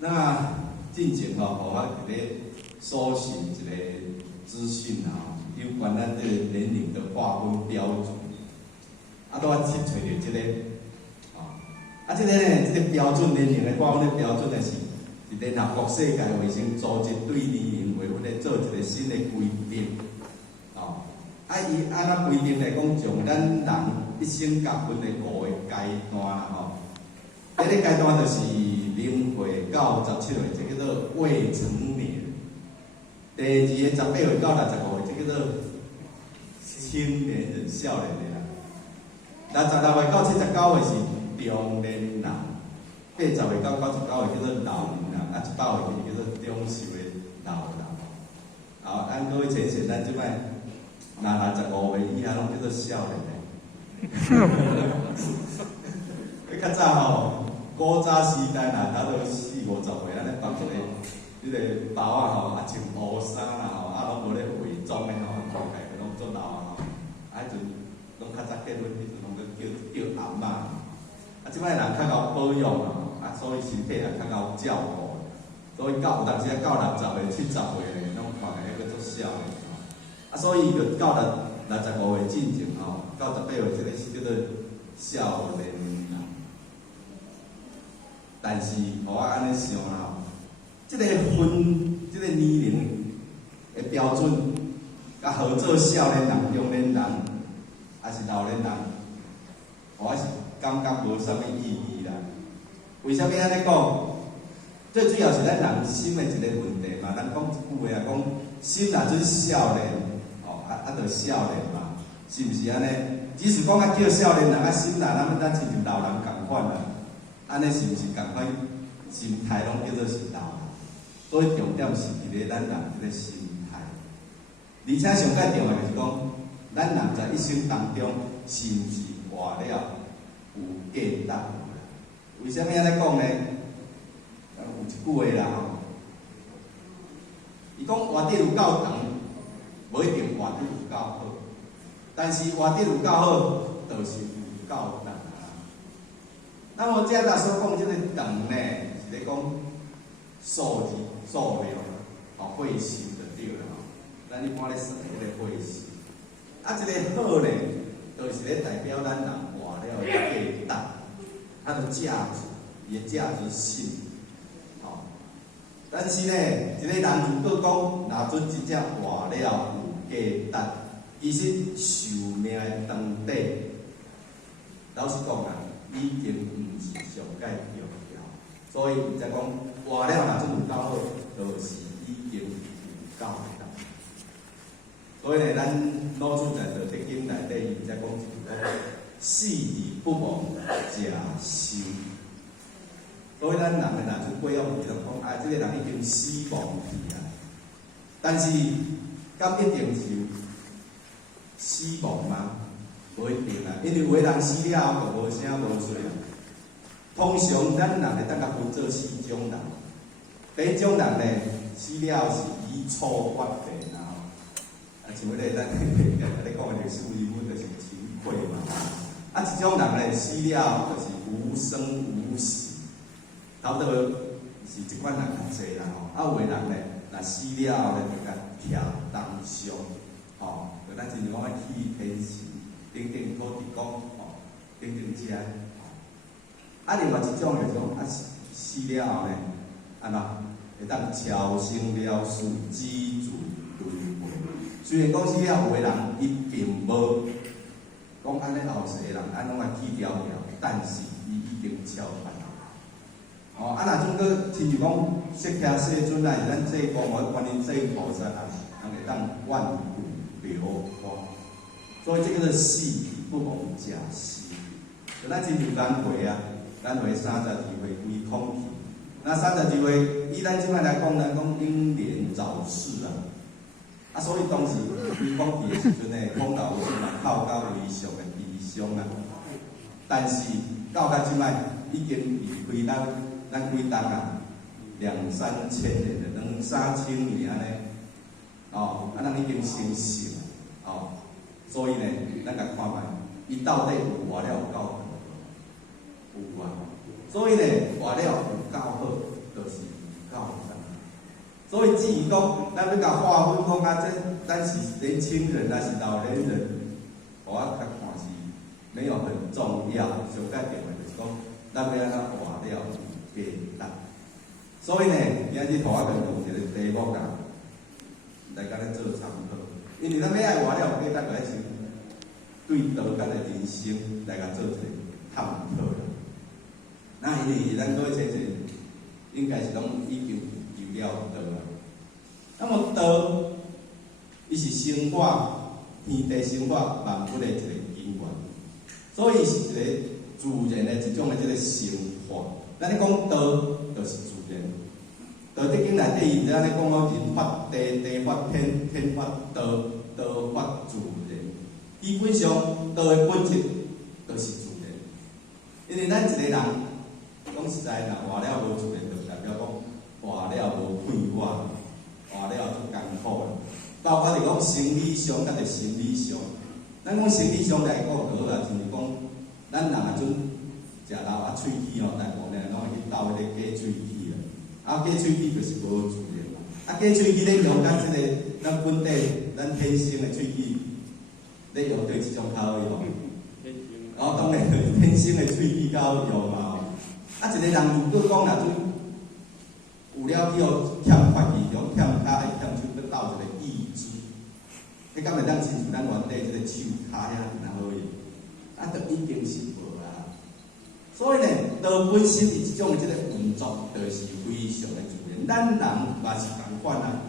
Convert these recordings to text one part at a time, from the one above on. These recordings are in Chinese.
那进前吼，互我一个搜寻一个资讯啊，有关咱这个年龄的划分标准。啊，拄啊去找着这个，这个呢，这个标准年龄的划分的标准呢是，联合国世界卫生组织对年龄划分咧做一个新的规定。伊安怎规定来讲，从咱人一生甲分的5个阶段啦吼。第一个阶段就是0岁到17岁，这叫做未成年；第二个18岁到65岁，这叫做青年人、少年人啦。66岁到79岁是中年人，80岁到99岁叫做老年人，100岁叫做中寿的老人。好，按各位浅显，咱即摆。65岁以下拢叫做少年诶。较早吼，古早时代若达到40、50岁，咱咧绑一个包啊吼，穿乌衫啦吼，拢无咧化妆诶吼，看起来拢做老啊吼。迄阵拢较早结婚，迄阵拢叫阿嬷。即摆人较够保养啊，所以身体也较够照顾，所以有当时到60岁、70岁咧，拢看起来叫做少年。所以就到了65岁进前吼，到18岁这个是叫做少年人。但是，互我安尼想啦，这个这个年龄的标准，甲合做少年人、中年人，还是老年人，我是感觉无啥物意义啦。为啥物安尼讲？最主要是咱人心的一个问题嘛。咱讲一句话啊，讲心若就是少年。就少年嘛，是毋是安尼？只是讲叫少年人心内咱亲像老人共款啦，安尼是毋是共款？心态拢叫做是老人，所以重点是伫咧咱人这个心态。而且上介重要就是讲，咱人在一生当中是毋是活了有价值？为虾米安尼讲呢？有一句话啦吼，伊讲活得有够长。无一定活得有够好，但是活得有够好，就是有够长啊。那么这咱所讲这个长呢，是咧讲数字、数量，岁数就对了吼。咱一般咧算这个岁数，这个好呢，就是咧代表咱人活了的价值，它的价值，伊的价值性，但是呢，一个人如果讲拿出真正活了有价值，其实寿命的长短，老实讲啊，已经毋是上介重要。所以才讲活了若真有够好，就是已经有够值。所以呢，咱老祖在《道德经》内底，伊才讲一句讲：死而不亡，者寿。所以咱人的若就过往就讲，这个人已经死亡去啊。但是，敢一定是死亡吗？无一定啊，因为有的人死了后就无声无碎啊。通常咱人会当甲分做4种人。第一种人呢，死了是遗臭发病啊，像迄个咱咧讲的历史语文就是秦桧嘛。一种人呢，死了就是无生无死。差不多是一款人较济啦吼，有的人呢，若死了后咧，就甲徛当伤，就咱真正讲去天时，顶顶土地公，顶顶遮，另外一种就是讲死了后咧，安怎会当超生了事，知足轮回。虽然讲死了，有的人伊并无讲安尼后世的人安怎去条条，但是伊已经超凡。若种个亲像讲释迦世尊啊，是咱这光我观音这菩萨啊，人会当万古流芳。所以这个是死不亡者死。咱亲像咱回啊，咱回32岁归空去。那32岁，以咱即摆来讲，咱讲英年早逝啊。所以当时归空去的时阵呢，讲到有人靠到理想的理想啊。但是到咱即摆已经离开咱几代啊，2、3千年的，2、3千年安尼，咱已经成熟所以呢，咱甲看卖，伊到底有活了有够好？有啊，所以呢，活了有够好，就是所以至于讲，咱要甲划分讲啊，这咱是年轻人啊，是老年人，我较看是没有很重要，上解重要就是讲，咱要安怎活了有价值。所以呢，今日互我们用一个题目啊，来甲咱做参考。因为咱要爱活了有价值，就爱先对道家的人生来甲做一个探讨啦。那因为咱各位先生应该是拢已经有了道啦。那么道，伊是生活、天地生活万物的一个根源，所以是一个自然的一种的这个生活。咱咧讲道，就是自然。道德经内底伊安尼讲讲人法地，地法天，天法道，道法自然。基本上，道的本质就是自然。因为咱一个人讲实在，若活了无自然，就代表讲活了无快活，活了足艰苦啦。包括是讲生理上，甲着心理上。咱讲生理上来讲好啦，就是讲咱人啊，阵食老啊，喙齿吼，大部分人拢会去斗迄个假喙齿啦。啊，假喙齿就是无自然嘛。啊，假喙齿咧用咱即个咱本地咱天生的喙齿，咧用对即种较好用。然后当然天生的喙齿较好用嘛。啊，一个人如果讲若种有了去互欠发气，用欠骹会欠手，要斗一个意志，迄敢会当亲像咱原地即个手骹遐若好用，啊，就已经是无啊。所以呢，道本身是即种的即个运作，就是非常的自然。咱人嘛是共款啊，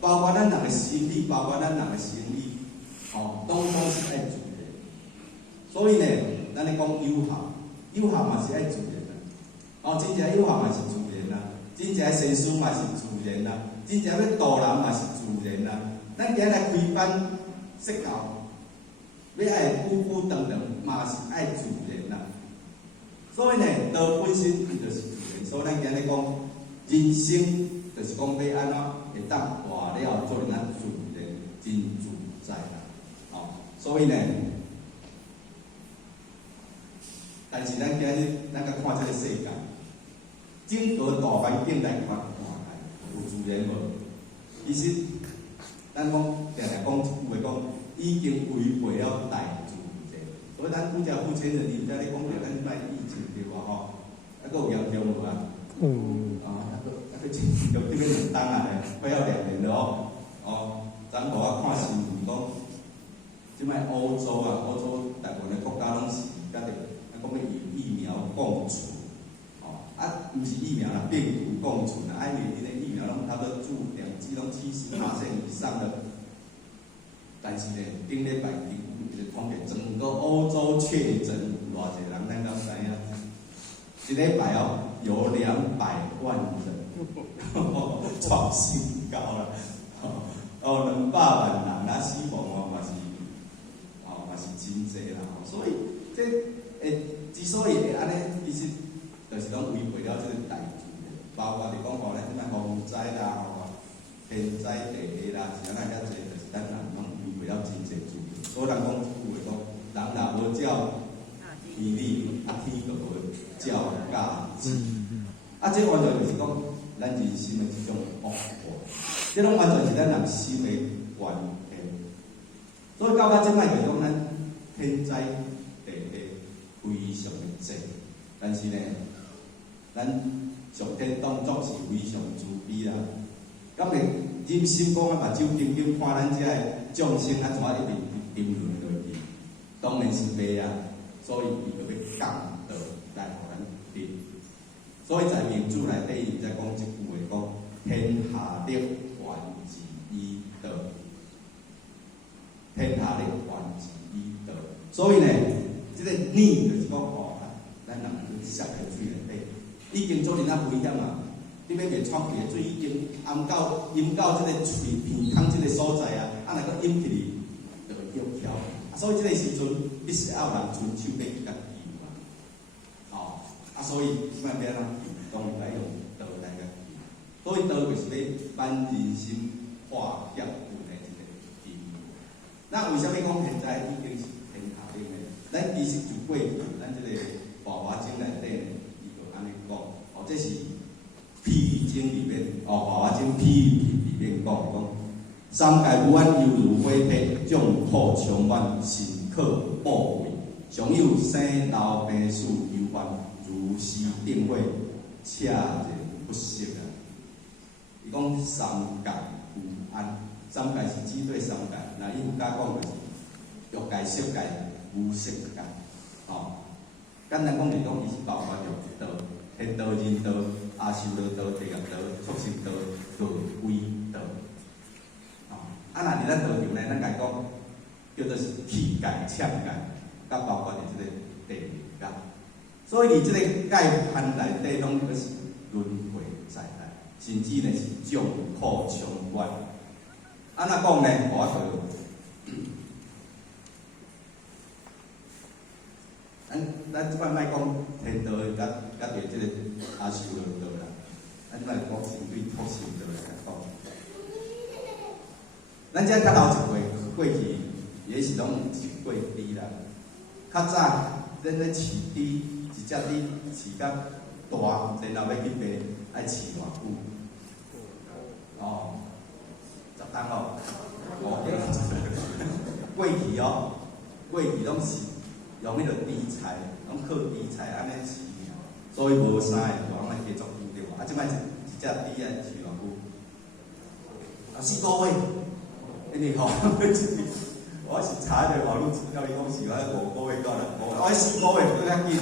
包括咱人的心理，包括咱人的生理，拢是爱自然。所以呢，咱咧讲有效，有效嘛是爱自然啊。真正有效嘛是自然啊，真正善事嘛是自然啊，真正要度人嘛是自然啊。咱今日来开班说教，要爱久久长长嘛是爱自然啊。所以呢，道本身就是自然，所以咱今日讲人生，就是讲要安怎会当活了做咱自然真自在啦。所以呢，但是咱今日咱甲看这个世界，整个大环境来看有自然无？其实咱讲定定讲一句话讲，已经违背了大自然。所以咱拄则负责人伊在咧讲着咱卖疫情对无吼？啊，佫有严重无啊？佫就这边两当啊，快要2年了哦。咱互我看新闻讲，即摆欧洲大部分的国家拢是甲着讲要疫苗共存，毋是疫苗啦，病毒共存啦。因为因个疫苗拢差不多注2剂拢70%以上的，但是呢，顶礼拜就统计整个欧洲确诊偌济人，咱敢知影？一礼拜有200万人，创新高啦！200万人啊，死亡嘛是，嘛是真济啦。所以之所以会安尼，其实就是拢违背了这个大自然，包括就讲咱即摆风灾啦，天灾地灾啦，是安那遐济，就是咱人拢违背了真济自然。所以人讲一句话讲，人若无照天理，天就无照家己。这完全就是讲咱人心的一种恶化，这拢完全是咱人心的原因。所以到尾即摆就讲咱天灾地灾非常的济，但是呢，咱上天当作是非常慈悲啦。咁会忍心讲啊，目睭紧紧看咱遮个众生安怎一直沉沦落去？当然是袂啊，所以伊就要降道来互咱得。所以在名著内底，伊在讲一句话讲：天下立原自依道，天下立原自依道。所以呢，这个逆就是讲咱人摔在水内底，已经做人啊危险啊！你要袂闯去个水，已经淹到这个水鼻孔这个所在啊，若个淹去就会叫跳。所以这个时阵，必须要人伸手要去甲救嘛。所以即摆要咱当然来用道来甲救。所以道就是要挽人心化结运的一个根源。那为什么讲现在已经是天下令呢？咱其实就过去咱这个《法华经》内底，伊就安尼讲，这是譬喻经里面，华经譬喻里面讲，三界有安犹如火体，众苦充满，心可怖畏。常有生老病死忧患，如是定慧，恰然不息啊！伊讲三界有安，三界是指对三界，那伊有甲讲就是欲界、色界、无色界，简单讲就是讲，伊是包括六道、天道、人道、阿修罗道、地狱道、畜生道、堕鬼道。若伫咱道场呢，咱家讲叫做是气界、呛界，甲包括伫即个地狱界。所以伫即个界限内底，拢个是轮回在内，甚至呢是众苦充满。安怎讲呢？我咱即摆莫讲天道甲对即个阿修罗道啦，咱即摆讲是对畜生道来讲。咱遮较老一辈过去，也是拢有饲过猪啦。较早咱咧饲猪，一只猪饲较大，然后要去卖，爱饲偌久？10担哦。过去拢是用迄个猪菜，拢靠猪菜安尼饲，所以无啥会大，咱继续养对无？即摆一只猪爱饲偌久？4个月。因为我是查一个网络资料，伊讲是5个月到6个月，4个月更较紧，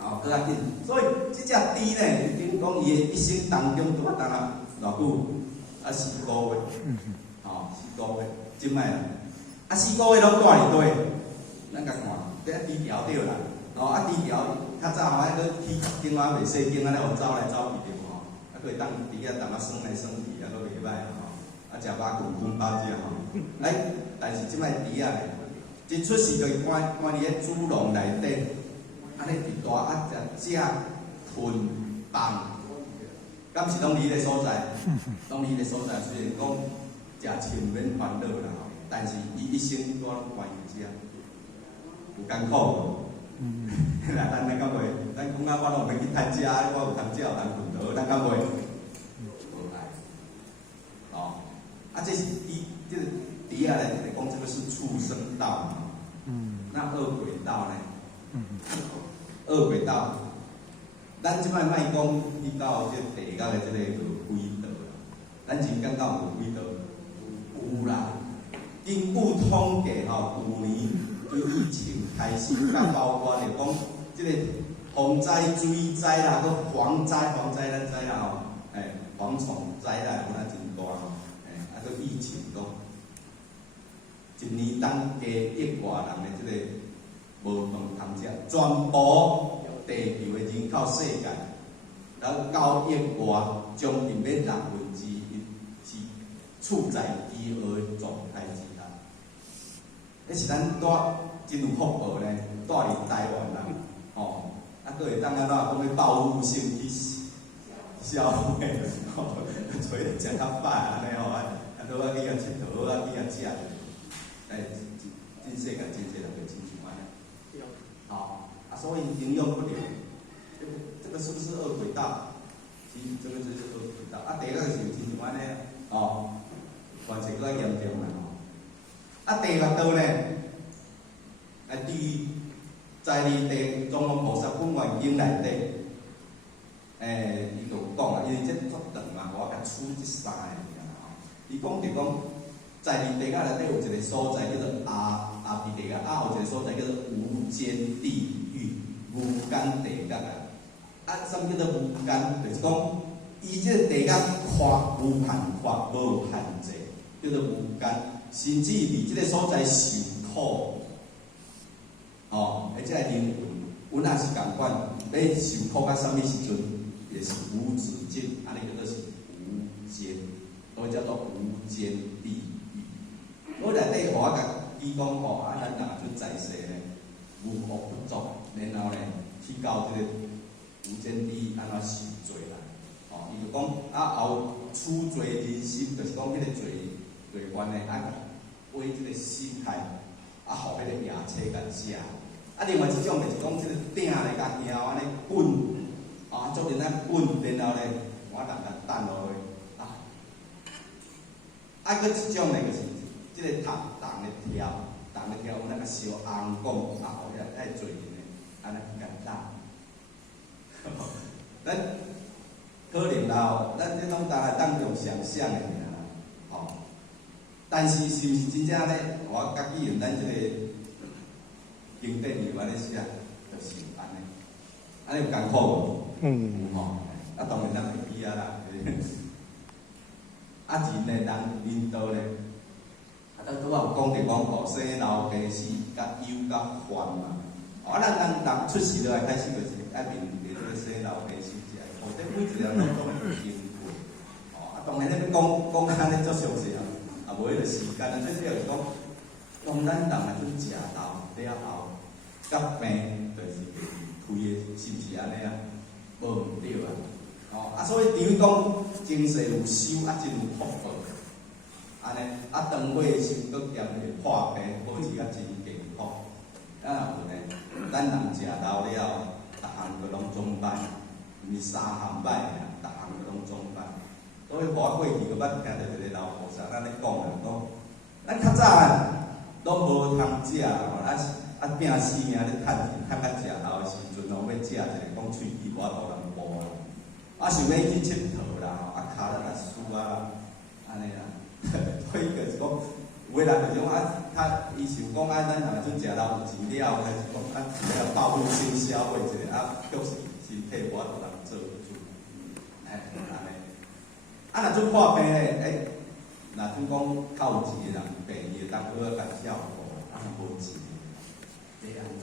更较紧。所以即只猪呢，等讲伊的一生当中拄啊当啊偌久？4个月，4个月，即摆啦，4个月拢住伫底，咱甲看，这猪条对啦，猪条较早迄个天顶仔袂细间，安尼互走来走去对无？可以当猪仔当生来生去，都袂歹。食肉滚饱只但是即摆猪仔一出世就关伫咧猪笼内底，安尼伫大食吞放，敢是拢伫迄个所在？拢伫迄个所在，虽然讲食清免烦恼啦，但是伊一生都关于遮，有艰苦无？咱敢袂？咱讲我拢袂去趁食，我有趁食有通困倒，咱敢袂？这是这个猪仔呢，就是讲这个是畜生道嘛。那恶鬼道呢？恶鬼道，咱即摆莫讲去到这地狱的这个鬼道啦，咱真感觉有鬼道？有啦。根据统计去年对疫情开始，甲包括着讲这个洪灾、水灾啦，搁蝗灾咱知啦蝗虫灾啦，有真大疫情讲，一年当加100外人的这个无饭通食，全部地球的人口世界，然后9亿外，将近要1/6是处在饥饿的状态之下。迄是咱真有福报呢，住伫台湾人，佫会当安怎讲要报复性去消费，找咧食较饱安尼倒去遐佚佗，去遐食，真世界真济人会亲像安尼。所以营养不良，这个是不是恶鬼道？其实这个就是恶鬼道。第二个就是亲像安尼，完全更加严重啦。第六道呢，对于在你地中央菩萨本愿经内底，伊就讲啊，因为这足长嘛，我甲处一3个。伊讲就讲，在地狱内底有一个所在叫做阿鼻地狱，有一个所在叫做无间地狱、无间地狱啊。什么叫做无间？就是讲，伊这个地狱宽无限宽，无限制，叫做无间。甚至伫这个所在受苦，而且灵魂，也是共款，要受苦到什么时阵，也是无止境，安尼叫做是无间。所以叫做无间地狱。我内底我甲伊讲咱人就在世呢，无恶不作，然后呢去到这个无间地狱安怎受罪啦？伊就讲后处罪人心，就是讲迄个罪犯呢，为这个心态，互迄个野车甲食。另外一种就是讲，这个鼎咧甲摇安尼滚，迄啊，做人咱滚，然后咧，我人甲等落去，搁一种咧，就是即个头重咧跳，有那个烧红讲，后日爱做人咧，安尼简单。咱可能啦，咱即种当用想象诶尔啦，吼。但是是毋是真正咧？我甲既然咱即个经典里安尼写，就是安尼，安尼有艰苦无？有吼。当然咱会比啊啦。人咧，人领导咧，拄仔有讲着讲后生老病死，甲忧甲烦嘛。咱人出世落来开始就是爱面对这个生老病死。这每一个人拢有经过，当然咧，讲安尼足详细啊，无迄个时间，最主要是讲，当咱人啊准食到了后，甲病就是开的，是毋是安尼啊？无毋对啊，所以等于讲，精神有修，真有福报，安尼，长岁的时候，佮兼会破病，保持真健康。若有呢，咱人食到了，逐项都拢总歹。毋是三项歹尔，逐项拢总歹。所以我过去个捌听着一个老菩萨安尼讲啊，讲咱较早拢无通食吼，拼死命咧趁钱，趁到食老的时阵吼，要食一个讲喙齿我无人补啦，想要去佚佗啦，骹咧来输啊，安尼啦。所以就是讲，有个人就是讲伊想讲咱若阵食老有钱了，还是讲了报复性消费一下，确实身体无法度。做主，安尼。若阵破病咧，若阵讲较有钱的人，病伊会当好好甲照顾，无钱，这安怎？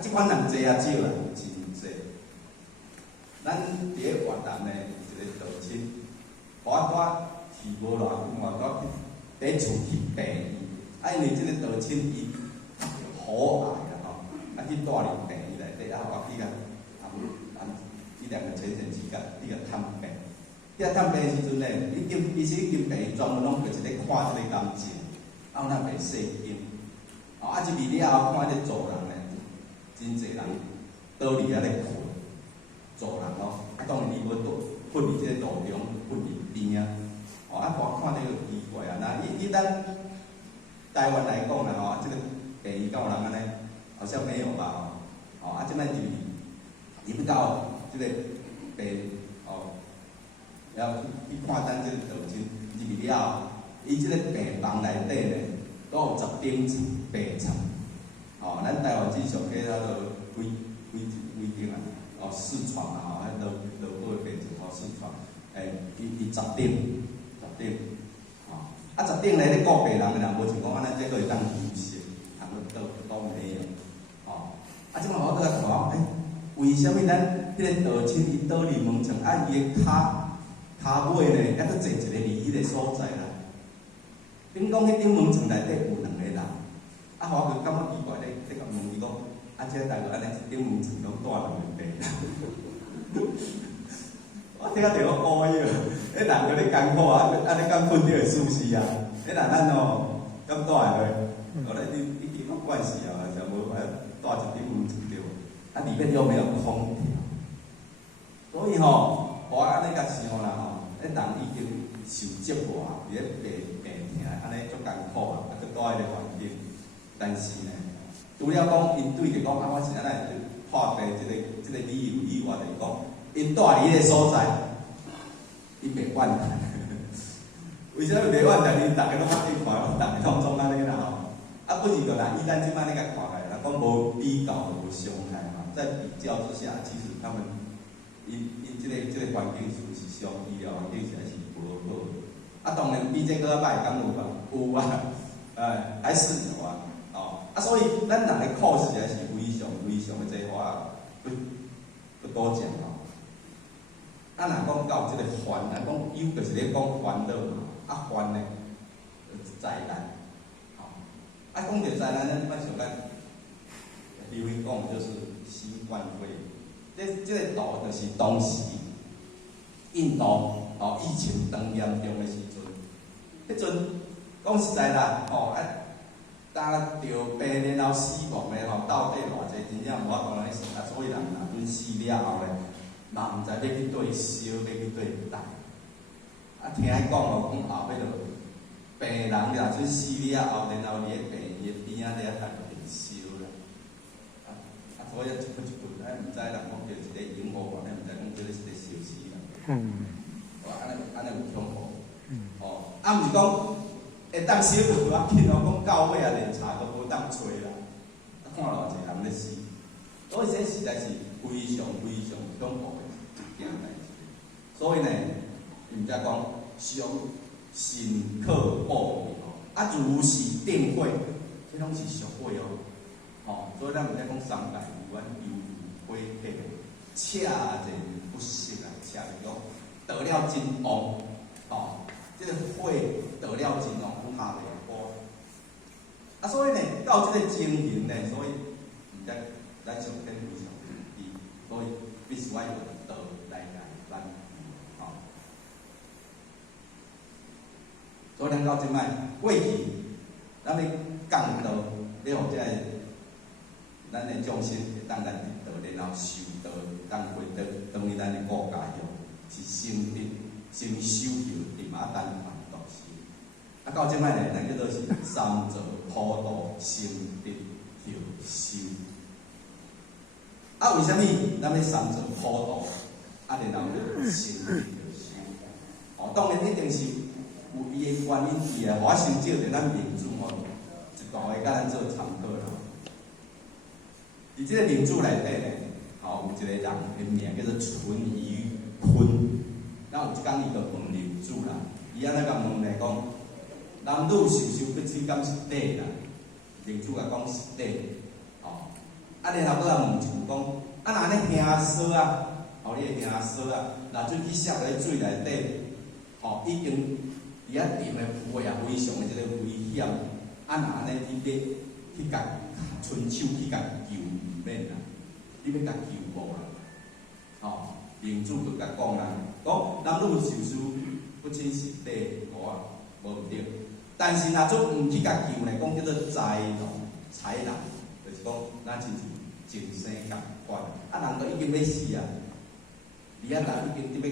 即款人济啊少啦，真济。咱伫咧越南咧，一个道亲，我去无偌久，我伫厝去病伊，因为即个道亲伊好爱啦吼，去带入病院内底，我去甲。2个前前时间，去甲探病。去甲探病的时阵咧，其实已经病专门拢过一个看即个感情，咱袂细经。一味了后看迄个做人咧，真侪人倒伫遐咧困，做人咯。当然伊无困伫即个路中，困伫边啊。我看着就奇怪啊。那以咱台湾来讲啦吼，这个病院敢有人安尼？好像没有吧？即摆就是引到。这个病要去看咱这个道亲入去了，伊这个病房内底咧，都有10顶病床，咱台湾正常计较都几顶啊，4床啊，迄落尾病床4床，伊10顶，10顶咧咧顾病人的人，无像讲咱这个会当休息，都没有，即摆我搁甲看，为什么咱迄个道亲伊倒入门床，伊个骹尾咧，还佫坐一个离迄个所在啦？等讲迄顶门床内底有2个人，我就感觉奇怪咧，甲问伊讲，即个大哥安尼一顶门床拢带2个病人，我听着我无语，迄人着咧艰苦啊，安尼敢困着会舒适啊？迄人咱吼敢带落，后来你经过惯势啊，就无法带一顶门床着。里面又没有空调，所以我安尼甲想啦人已经受折磨啊，伫咧病痛，安尼足艰苦啊，佫住迄个环境。但是呢，除了讲因对着讲我是安尼破病即个理由以外，就是讲因住伫迄个所在，伊袂怨叹。为什么袂怨叹？因逐个拢安尼看，逐个拢总安尼啦本是个人以咱即摆咧甲看来，人讲无比较就无伤害。在比较之下，其实他们因这个环境是相医疗环境实在是无好。当然比这个歹，敢有吧？有啊，还是有啊。所以咱人的苦实在是非常的这话不多讲若讲到这个烦，讲忧就是咧讲烦恼嘛，烦呢就是灾难。讲到灾难，咱即摆想咱刘云讲就是。新冠肺炎，这个度就是当时印度疫情当严重的时阵，迄阵讲实在啦，担着病然后死亡的到底偌济，真正无法度来算。所以人若阵死了后咧，嘛毋知要去对烧，要去对待。啊，听伊讲哦，讲后尾就病人掠出死了后，然后伊个病伊边仔咧才变烧啦。所以一句一句，毋知人讲叫一个引火源，毋知讲叫你一个烧死啦。安尼有恐怖。毋是讲会当烧就无要紧哦，讲到尾啊连查都无当找啦。看偌济人咧死，所以这实在是非常非常恐怖的一件代志。所以呢，毋则讲上信克报哦，如是定慧，这拢是俗话哦。所以咱毋则讲三界有缘犹如火客，恰人不识啊，恰人讲得了真王哦。这个火得了真王，讲下袂好。所以呢，到这个情形呢，所以毋则咱上天非常低，所以必须要用道来咱所以咱到即摆过去，咱要讲道，要互咱的众生会当咱得道，然后修道，当回到当于咱的国家用，是先得先修行，立马单传道师。到即摆呢，咱叫做是三座普渡成德后修。为什么咱要三座普渡？然后就成德后修。当然一定是有伊的原因伫我先借着咱民主一大个甲咱做参考啦。伫即个民主内底呢，有一个人的名叫做淳于髡。有一天伊就问领主啦，伊安尼甲问咧讲，男女授受不亲，敢是假啦？领主甲讲是假。然后佫来问一句讲，若安尼兄嫂啊，你的兄嫂啊，若准去摔咧水内底，已经伫遐沉的有也非常的即个危险。若安尼你要去甲伸手去甲救，毋免啦，你要甲救无啦。领主就甲讲啦，讲男女授受不亲是假，无毋对。但是若做毋去甲救呢，讲叫做豺狼豺狼，就是讲咱亲像前生共款。人都已经要死啊，人已经要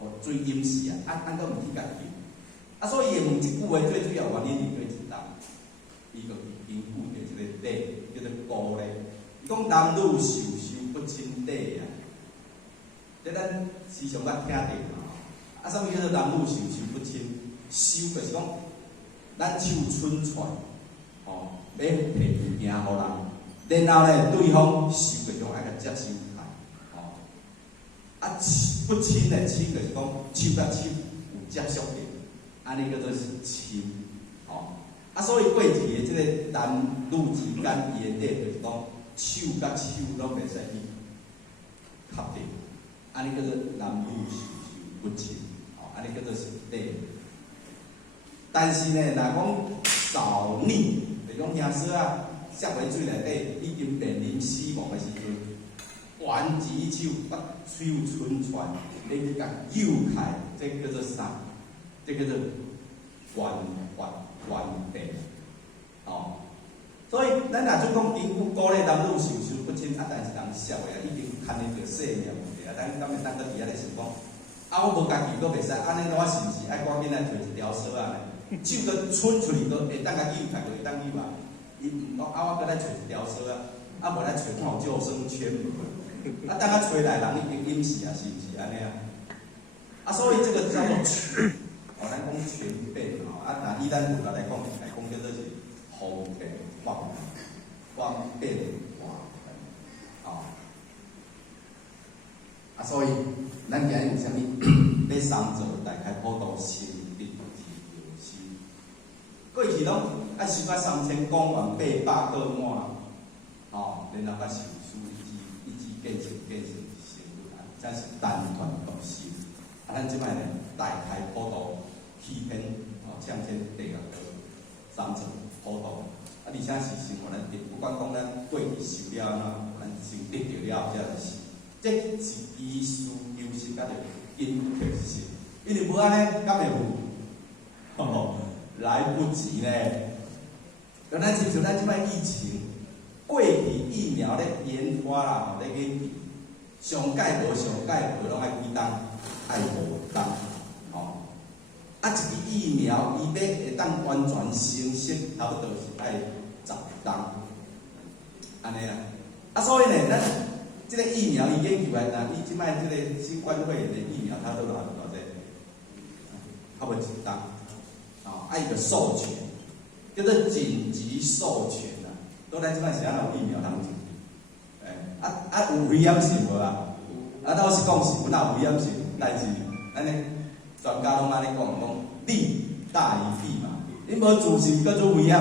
互水淹死啊，咱都毋去甲救。所以伊问一句话，最主要原因是对一答，伊就根据着一个例，叫做古例。伊讲男女授受不亲例啊，这咱时常捌听着啥物叫做男女授受不亲？受就是讲，咱手伸出来，要摕物件互人，然后呢，对方受就是讲爱甲接受开，不亲的亲就是讲手甲手有接触的，安尼叫做是亲，所以过去的即个男女之间伊的例就是讲手甲手拢袂使去合的，安尼叫做男女授受不亲，安尼叫做是例。但是呢，若讲少女，就是讲兄嫂啊，摔回水内底，已经面临死亡的时阵，挽起手，把手伸出来，你去甲救开，这叫做啥？这叫做原地。所以咱若做讲根据鼓励男女授受不亲，但是人摔的已经牵连着性命问题咱敢会当搁伫遐咧想讲，我无家己搁袂使，安尼我是毋是爱赶紧来找一条绳啊？手搁伸出去，都会当甲救开，就会当救啊！伊毋讲我搁来找一条绳啊，无来找看有救生圈无？等下找来人已经淹死啊，是毋是安尼啊？所以这个叫做全，咱讲全变若以咱儒家来讲叫做是方便方便所以咱今日有啥物要三座大开普渡成德后修。过去拢爱修到3000公元800个满，然后甲受书一直继承成这是单传道修。咱即摆呢大开普渡起天向天地个三座普渡，而且是生活咱不管讲咱过去修了咱先得着了才是。这是医师优势，甲着因确实，因为无安尼，敢会有？来不及呢。咱亲像咱即摆疫情，过去疫苗咧研发啦，咧研究，上盖无拢爱几冬，爱5冬，吼。啊，一个疫苗伊要会当完全成熟，差不多是爱10冬，安尼啊。啊，所以呢，咱这个疫苗伊研究来呐，伊即摆这个新冠肺炎的疫苗，它都偌济，差不多10冬，啊，伊个授权，叫做紧急授权啊，都咱即摆是安有疫苗通用，有危险性无啊？倒是讲是有哪有危险性代志，安尼专家拢安尼讲利大于弊嘛，你无自信，搁做危险，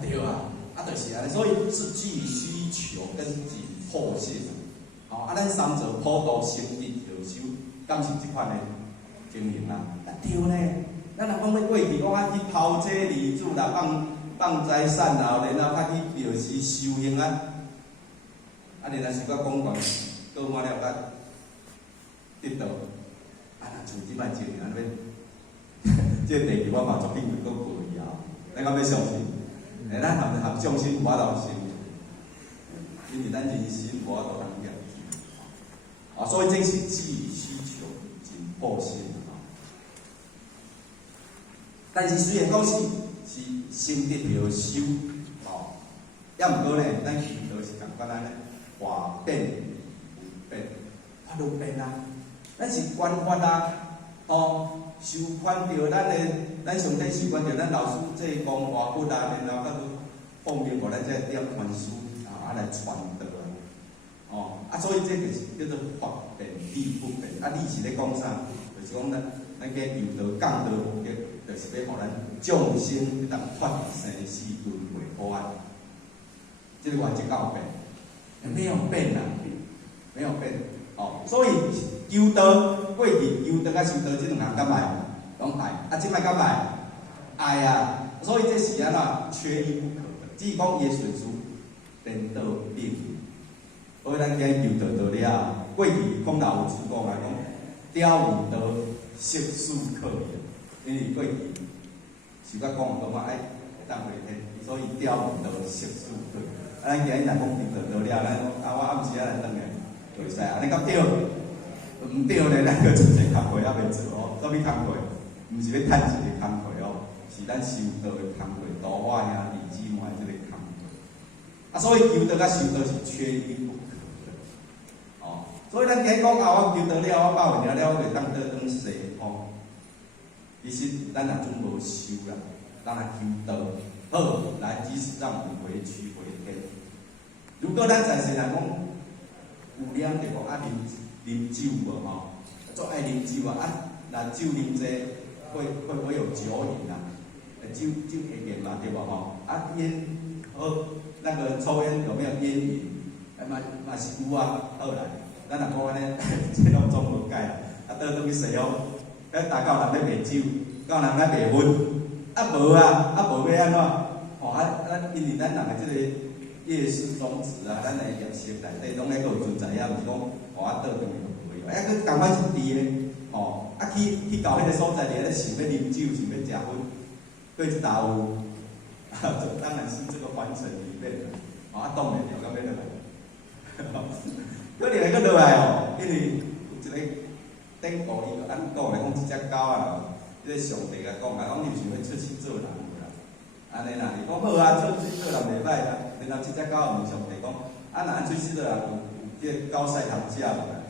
对啊，就是安尼，所以是基于需求跟紧迫性，咱三者普渡成立就收，敢是即款的经营啊？对呢，咱若讲要过去，讲去抛车离子啦，放财产啦，然后较去庙寺修行啊，然后是讲讲到满了甲得到，若像即摆经营安尼，这地球我嘛作品会搁过去啊，咱敢要相信？咱含相信我倒信，因为咱人心无法度通验证，所以这是基于需求紧迫性啊。但是虽然讲是先得着收，也毋过呢，咱遇到是共款安尼，话变有变，法律变啊，咱是官法啊，收款着咱上底收款着咱老师这讲话骨啊，然后甲放明互咱这点传书来传道啊，所以这就是叫做法变理不变，理是咧讲啥？就是讲咱个有道讲道目的，就是要互咱众生会当脱生死轮回苦海，这个原则有变，没有变啊，没有变。所以求道过去求道甲修道这两项敢歹？拢爱，即摆敢歹？爱啊！所以这是安怎缺一不可的。只是讲伊个顺序颠倒变异，所以咱今日求道道了，过去讲老有主讲来讲，雕有道，色术可言。因为过去是甲讲讲话爱当回天，所以雕有道，色术可言。咱今日若讲求道道了，咱我暗时仔来转来，袂使安尼甲对，毋对咧，咱个做一个工课还袂做哦，啥物工课？毋是要趁一个工课哦，是咱修道的工课，度化兄弟姊妹这个工课。所以求道甲修道是缺一不可的。所以咱今讲我求道了，我拜完了，我袂当倒转西方。其实咱若准无修啦，咱来求道，好来，即使让我们回去回天。如果咱在世人讲有念着讲啉酒无足爱啉酒若酒啉济。会有酒瘾啊，酒会瘾嘛，对无烟那个抽烟有没有烟瘾？嘛是有啊。好来，咱若讲安尼，这拢总无解啊。倒去西方，大家有人咧卖酒，有人咧卖烟，无无要安怎？因为咱人的这个夜市宗旨啊，咱的业识内底拢咧个有存在啊，毋是讲倒转去就可以。佫共款一滴咧。去到迄个所在，伫咧想要啉酒，想要食薰，对即搭有，当然是这个环城里面的，当然了，到尾落来，可能会佫落来因为有一个典故，伊就安讲来讲，即只狗啊，即个上帝甲讲你想要出去做人无啦？安尼啦，伊讲好啊，出去做人袂歹啦。然后即只狗问上帝讲，若安出去做人有即个狗屎通食无啦？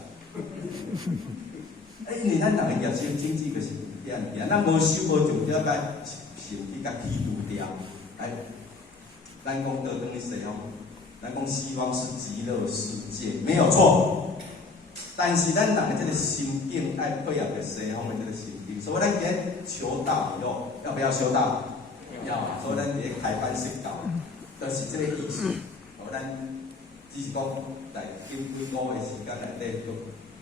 因为咱人个业生经济就是这样子，咱无修无重要，甲先去甲剔除掉。咱讲倒转去西方，咱讲希望是极乐世界，没有错。但是咱人的这个心境爱配合着西方的这个心境，所以咱今日求道要不要修道？要。所以咱伫咧开班授道，就是这个意思。咱只是讲在几个月时间内底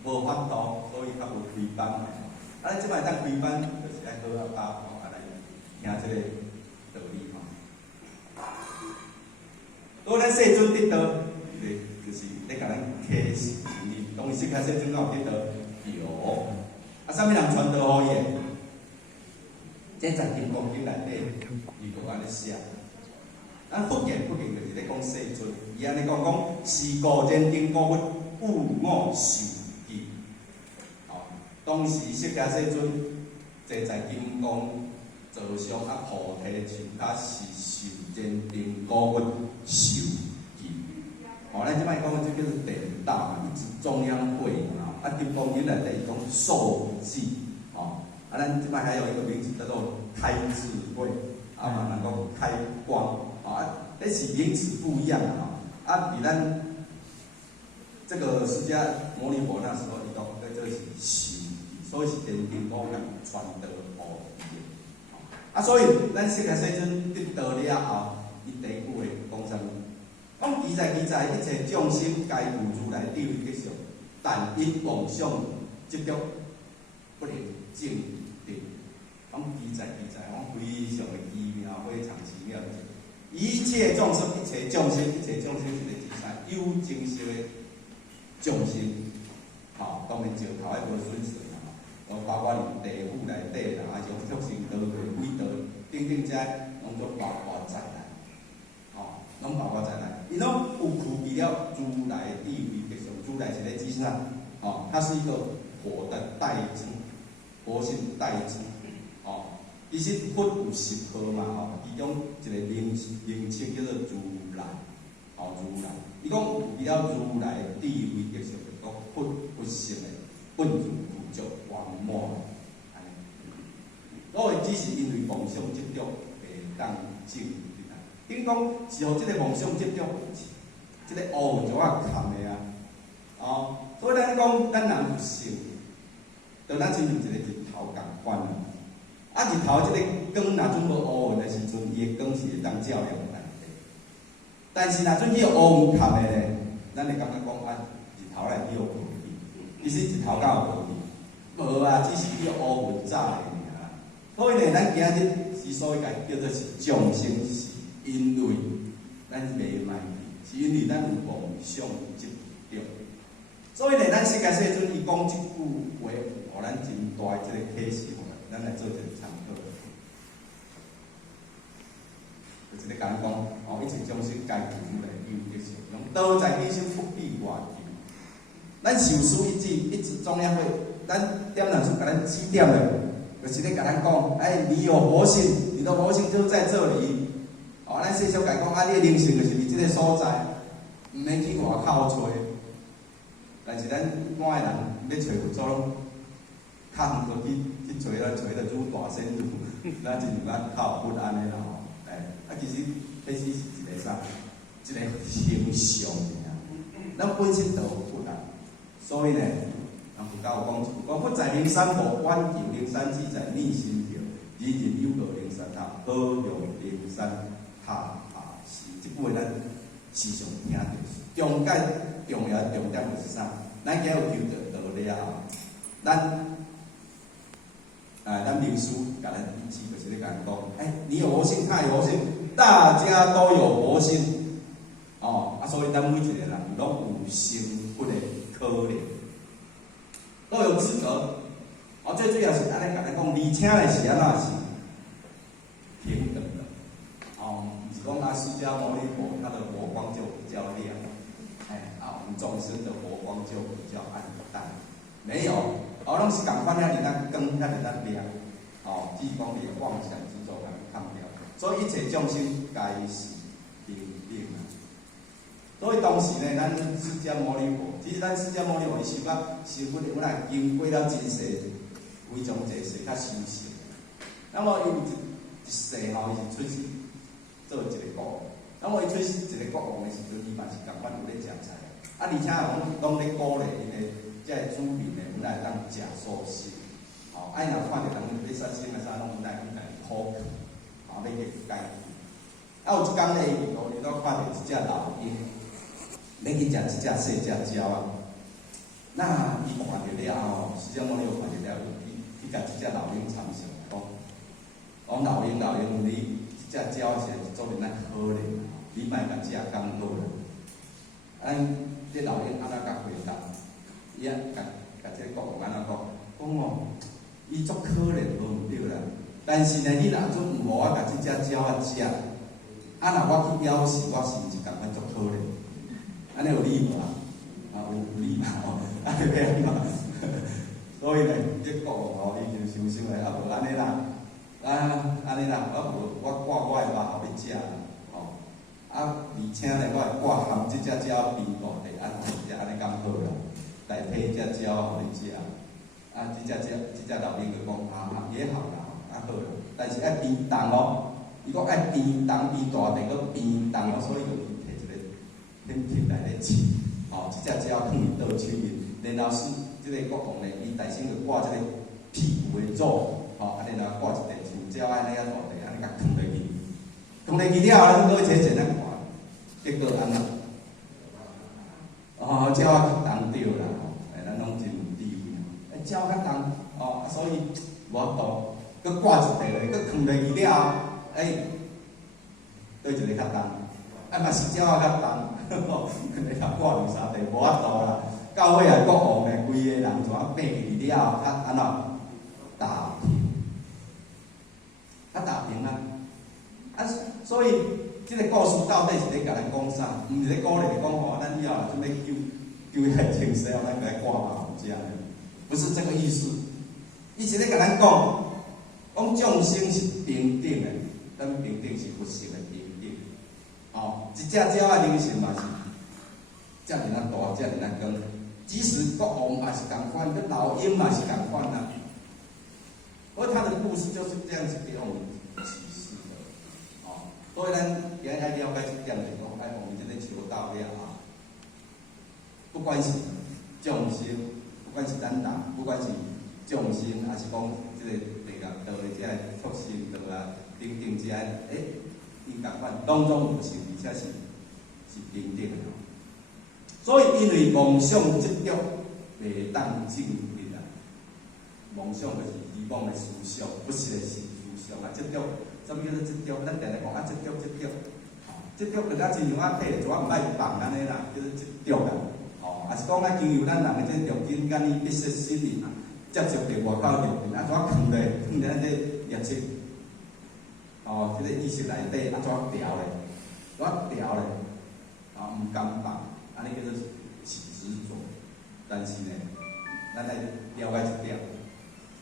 无法度，所以较有开班。即摆当开班，就是爱好教来听即个道理所以咱世尊得道，就是咧甲咱启示真理。当时世尊敢有得道？有。啥物人传道予伊？这在经讲经内底，伊就安尼写。咱福建就是咧讲世尊，伊安尼讲是故人经古物。父我受记。哦，当时释迦世尊坐在金刚座上，菩提树下是受坚定五蕴受记。哦，咱即摆讲即叫做伝道，一直中央会啊，金刚经内底伊讲受记。哦，咱即摆还有一个名字叫做开智慧，能够开光。这是名词不一样比咱这个释迦牟尼佛那时候，伊讲这是受记，所以是坚定五蕴传道互伊所以咱释迦世尊得道了后，伊第一句话讲啥物？讲其在一切众生皆有如来智慧吉祥，但因妄想执着，不能证定。讲其在，讲非常的奇妙，非常奇妙。一切众生，一切众生是个是啥？有情识的众生，当然石头还无损失包括连地府内底啦，像畜生道、鬼道等等遮，拢做包括在内，拢包括在内。伊拢有具备了如来智慧吉祥。如来是咧指啥？它是一个佛的代称，佛性代称。其实佛有10号嘛，其中一个名称叫做如来，如来。伊讲有比了如来智慧吉祥，讲佛性的本具具足圆满。所以只是因为妄想执着，袂当证。等于讲是互即个妄想执着，即个乌有啊含的所以咱讲咱人有性，就咱亲像一个日头共款日头即个光若准无乌云的时阵，伊的光是会当照亮咱的。但是若准去乌云盖的咧，咱会感觉讲日头来去无去。其实日头敢有无去？无只是去乌云罩的尔。所以咧，咱今日之所以叫做是众生，是因为咱袂卖去，是因为咱有妄想执着。所以咧，咱释迦世尊伊讲即句话，互咱真大即个启示。咱来做一个参考，就是咧讲一切众生皆具如来智慧吉祥，用道在必修，不必外求。咱受书一直中央会，咱点两处甲咱指点的，就是咧甲咱讲，你有佛性，你的佛性就在这里。咱细小甲讲，你的灵性就是伫即个所在，毋免去外口找。但是咱一般的人要找佛祖咯。较远过去找着拄大仙路，咱真有较不安尼啦其实迄是一个啥？一个形象尔。咱本身就有佛所以呢，人佛教有讲一句，讲佛在灵山佛，观求灵山自在逆心条，人人有道灵山塔，好用灵山塔是。即句话咱时常听着。重要重点就是啥？咱今有求着道了后，咱明书甲咱一起就是咧甲人讲，你有佛性，他有佛性，大家都有佛性，所以咱每一个人拢有成佛的可能，都有资格。最主要是安尼甲咱讲，而且咧是安怎是平等的，毋是讲释迦牟尼佛他的佛光就比较亮，我们众生的佛光就比较暗淡，没有。拢是共款遐尔咱光遐尔咱亮，只是讲你的妄想执着甲你看了，所以一切众生皆是平等所以当时呢，咱释迦牟尼佛，其实咱释迦牟尼佛伊修佛的，经过了真世非常济世较修行，那么伊有一世伊是出世做一个国王，那么伊出世一个国王的时阵，伊嘛是共款有咧食菜，而且拢咧鼓励因的。即个主民呢，本来当食素食，若看着人要杀生啥，拢本来去苦劝，要给解决。有一天咧，伊都看着一只老鹰，要去食一只细只鸟那伊看着了后，释迦牟尼佛看着了，去甲一只老鹰参详，讲老鹰，你一只鸟是做人咱可怜，你莫甲食咁好啦。这老鹰安怎甲回答？伊甲即个国王安怎讲？伊足可怜无毋对啦。但是呢，你若准毋互我甲即只鸟食，若我去咬死，我是毋是共款足可怜？安尼有理无有理要嘛。所以呢，这国王吼，伊就想想咧，无安尼啦，安尼啦，我挂我的肉互你食啦，吼，而且呢，我会挂含即只鸟边大地，安尼敢好啦，代替只鸟互你食。即只老兵就讲也好啦，好啦，但是爱边重哦，伊讲爱边重边大地，搁边重哦，所以就摕一个很铁来咧刺，即只鸟放伫倒手面，然后是即个国王呢，伊大身就挂即个屁股的肉，安尼来挂一地，像鸟安尼大地，安尼甲放落去，放落去了后，咱搁去坐坐咱看，结果安怎？鸟仔较重着啦，咱拢真。鸟较重所以无法度，佮挂一地咧，佮放落去了后，对一个较重，嘛是鸟仔较重，你若挂两三地无法度啦。到尾国王咧，规个人怎啊爬去了后，安怎打平，打平所以即个故事到底是咧甲咱讲啥？毋是咧鼓励讲咱以后准备救遐青蛇，咱来挂嘛有食呢？不是这个意思，伊是咧甲咱讲众生是平等的，咱平等是不成的平等。一只鸟仔人生嘛是遮尔大，遮尔光，即使国王也是共款，这老鹰嘛是共款啊。而他的故事就是这样子给我们启示的。所以咱今日爱了解一点，就是讲我们这个求道了不管是众生。不管是咱人，不管是众生，还是讲即个地球道的即个畜生道等等遮因共款，拢有性，而且是平等的。所以因为梦想执着，袂当证明啊。梦想就是希望的思想，不是的思想啊。执着，什么叫做执着？咱定定讲执着，执着就甲亲像体，就毋爱放安尼啦，叫做执着啦。也是讲经由咱人的这条件，甲你必须心理接受着外口条件，怎放咧咱这业绩，这个意识内底怎调咧，怎调咧，毋甘放，安尼叫做是执着。但是呢，咱来了解一点，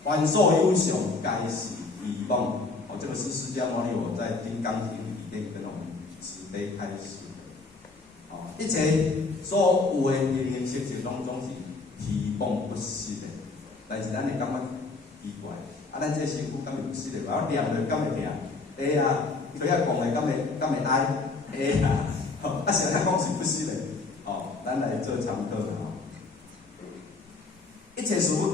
凡所有相，皆是希望。这个是释迦牟尼佛在《金刚经》里面跟我们慈悲开示。一切所有的形形色色，拢总是虚妄不实的。但是咱会感觉奇怪，咱这身躯敢会不实的？我念着敢会听？会啊，所以讲的敢会爱？会啊，是咱讲是不实的。咱来做参考啦。一切事物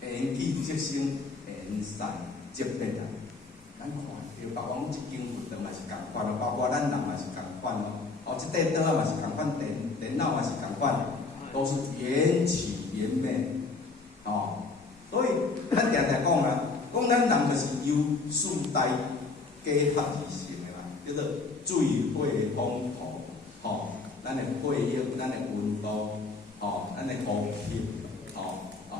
缘起即生，缘散即灭啊。咱看，比如别讲一间佛堂也是共款咯，包括咱人也是共款咯。这块刀嘛是共款，电脑嘛是共款，都是缘起缘灭，所以咱常常讲啊，讲咱人就是由四大结合而成的啦，叫做水火风土，咱的血液、咱的温度，咱的呼吸，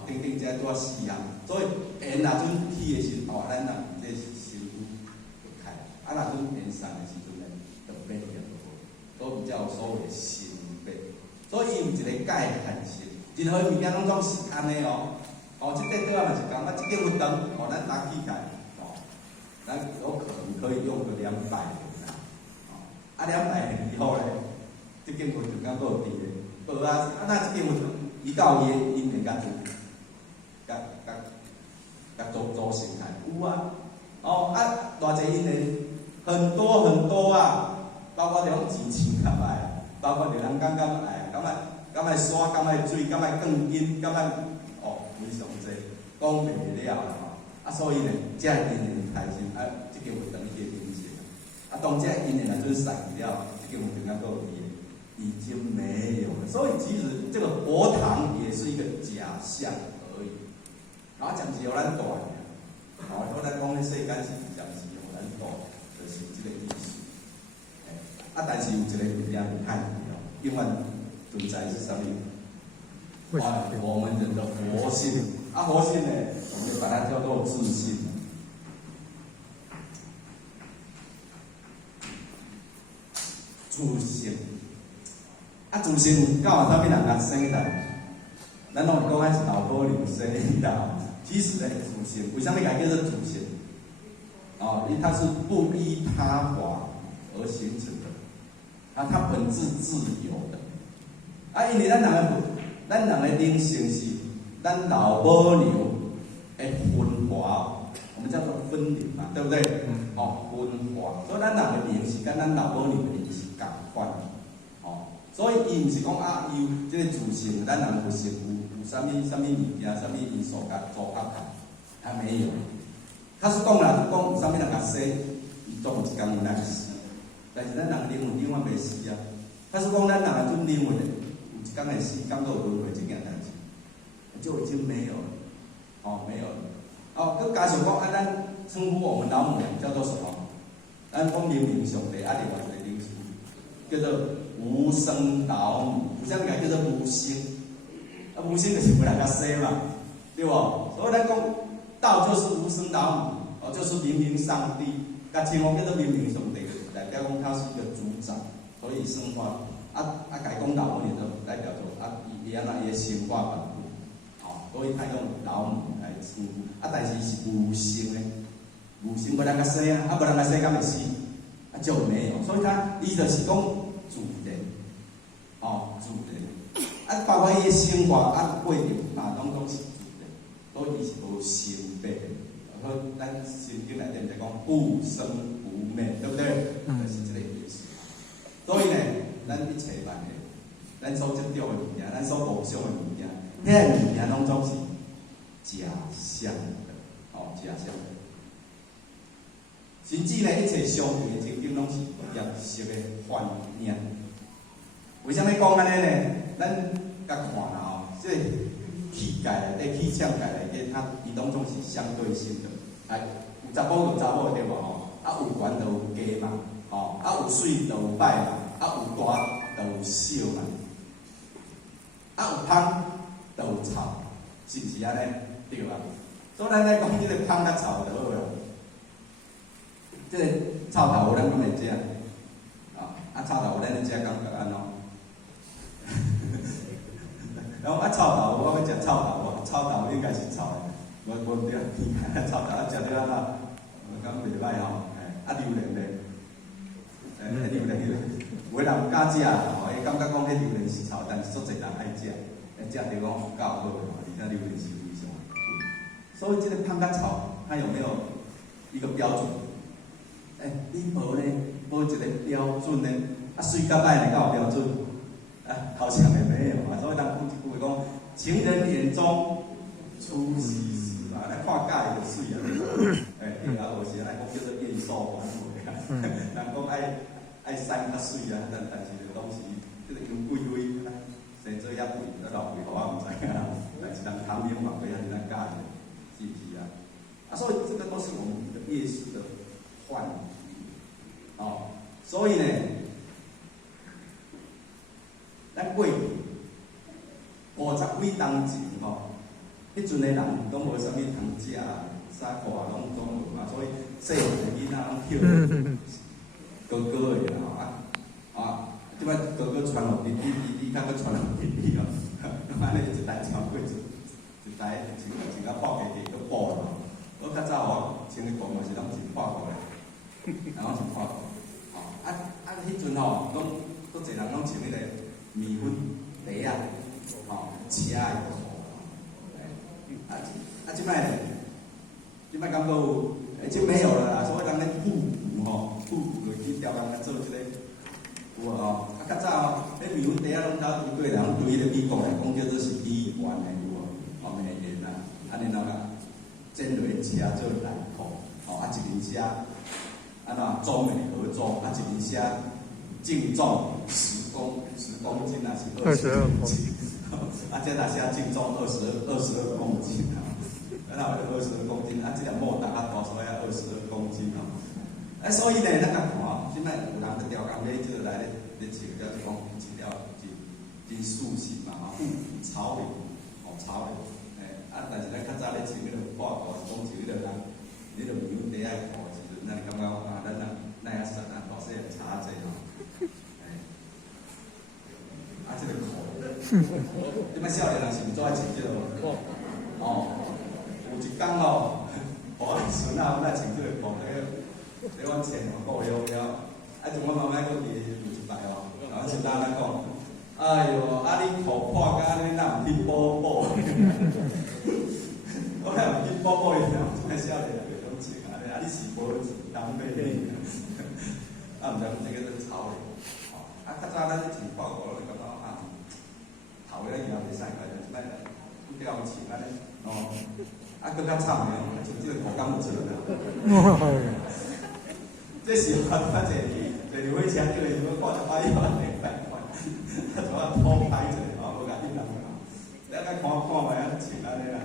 等等这多四项，所以缘若阵起的时候，咱人这身躯就开，若阵缘散的时阵呢，就灭掉。都比较所谓的心悲，所以伊有一个界限性，任何物件拢总是安尼哦。即块刀嘛是共即间佛堂，咱拿起来，咱有可能可以用个200年啦。200年以后咧，即间佛堂敢搁有伫咧？无啊，那即间佛堂伊到因会甲组成来有啊。偌济因会很多很多啊。包括着钱钱较爱，包括着人感爱，敢爱沙，敢爱水，敢爱更阴，敢爱非常济，讲袂了啦所以呢，这因会开心即间佛堂伊个形成当这因会若准散去了，即间佛堂敢够已经没有了。所以其实这个佛堂也是一个假象而已。暂时互咱大尔，我咱讲咧世间是暂时互咱大，就是即个意思。但是有一个物件很看永远存在是什么？我们人的活性。活性呢，我们就把它叫做自信。自信。自信，敢有啥物人甲生来？咱拢是讲迄是老母牛生的，其实呢，主性为什么改叫做主性？哦，因为它是不依他法而形成的，它本质自由的。因为咱人的灵性是咱老母牛的分化，我们叫做分灵嘛，对不对？分化，所以咱人的灵是跟咱老母牛的灵是共款。所以伊毋是讲有即个自性，咱人有性有啥物物件、啥物因素甲组合起，还没有。他是讲啦，讲有啥物人甲死，伊总有一天有咱死，但是咱人灵魂永远袂死啊。他是讲咱人的种灵魂的，有一天会死，感到轮回这件代志，就已经没有了，没有了。佮加上讲咱称呼我们老母娘叫做什么？咱讲明明上帝另外一个灵书叫做无生老母，有啥物叫做无生？无生就是无人甲生嘛，对无？所以咱讲道就是无生老母，就是明明上帝，甲称呼叫做明明上帝，代表讲他是一个主宰，所以生化甲讲老母就代表做伊安那伊生化本故，所以他用老母来称呼，但是是无生的，无生无人甲生啊，无人甲生敢会死？就没有，所以伊就是讲。自然，自然，包括伊的生活过程嘛，拢是自然，所以伊是无生病。所以咱圣经内底就讲不生不灭，对不对？就是这个意思。所以呢，咱一切万个，咱所执着的物件，咱所梦想的物件，遐个物件拢总是假象的，假象的。甚至呢，一切相对的情景拢是业识的幻念。为什么讲安尼呢？咱甲看啦即个气界内底、气象界内底，伊拢总是相对性的。有查某就有查某对无有悬就有低嘛，有水就有歹嘛，有大就有小嘛，有香就有臭，是毋是安尼？对吧？所以咱来讲即个香甲臭就好啦。即个臭豆腐咱敢会食？臭豆腐咱咧食感觉安怎？然后臭豆腐，我要食臭豆腐，臭豆腐应该是臭的，无对，臭豆腐食到安怎？我感袂歹吼，榴莲咧，榴莲有个人毋敢食，伊感觉讲迄榴莲是臭，但是足侪人爱食，食着讲够好的，而且榴莲是非常好。所以这个香甲臭，它有没有一个标准？你无呢？无一个标准呢？水甲歹呢，敢有标准？好像也没有啊。所以咱有一句话讲，情人眼中出西施嘛，咱看假就水啊。有时来讲叫做艳瘦还回啊。人讲爱生较水啊，但是就拢是即个用贵贵，生做遐贵，老贵互我毋知影。但是人贪名嘛，袂晓人假的，是不是啊？所以这个都是我们的业识的幻觉。所以呢，咱过去50几年前迄阵的人拢无啥物通食，衫裤拢无嘛，所以细汉的囡仔拢跳哥哥的即摆哥哥传落弟弟，较搁传落弟弟安尼一代传过一代，穿到破家己个布咯。我较早穿的裤嘛是拢是破布的，然后是破布。迄阵拢足侪人拢穿迄个米粉鞋啊，车的裤。即摆呢？即摆感觉有，已经没有了啦。所以人咧复古落去雕工来做即个，有较早迄米粉鞋拢早对人对迄个美国来讲叫做是美元的有美元啊，安尼然后剪落去车做内裤，一面写中美合作，一面写净重10公斤啊，是22公斤，这若写净重22公斤然后22公斤，这条莫大多所以要22公斤所以呢，咱甲看现在有人在雕工买这个来咧穿，叫做讲一条真舒适嘛，复古潮流，潮流，但是咱较早咧穿迄个破裤，讲是迄个人，迄个牛仔裤时阵，咱感觉咱哪遐神大细差者这个裤你们少年人是毋做爱穿这个无？哦，有一天哦，我孙仔我来穿这个裤，在阮前布了了，啊，从我妈妈个伫有一摆哦，然后孙仔咱讲，哎哟，啊你裤破甲你哪毋去补补？我若毋去补补，伊讲做少年人袂拢穿啊，啊你是无钱，当袂起，啊毋知这个是潮嘞。啊，较早咱咧穿裤裤，就感觉啊，头咧也袂使个，就摆不了穿安尼，哦，啊，更较惨个，就即个裤感就出来了。这是我坐坐火车叫伊什么看一摆要来拜款，啊，怎啊偷拍者，啊，无甲你人啊，你啊看卖啊穿安尼啦，